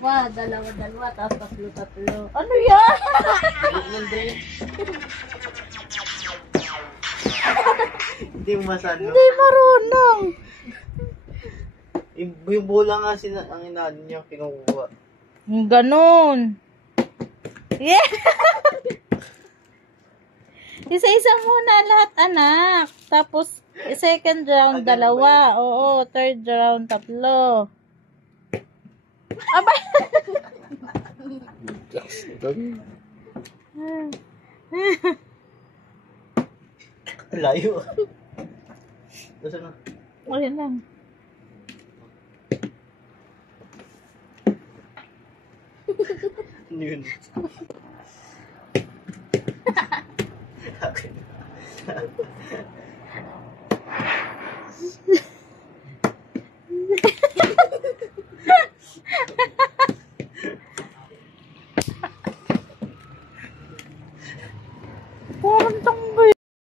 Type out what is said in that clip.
Dalawa, tapos tatlo. Ano yan? Hindi masano. Hindi marunong. Yung bola nga ang inano niya, kinukuha. Ganon. Yeah. Isa-isa muna lahat, anak. Tapos, second round, dalawa. Oo, third round, tatlo. Aba! Layo. Gusto na. Ayun lang. Ano yun? Puntang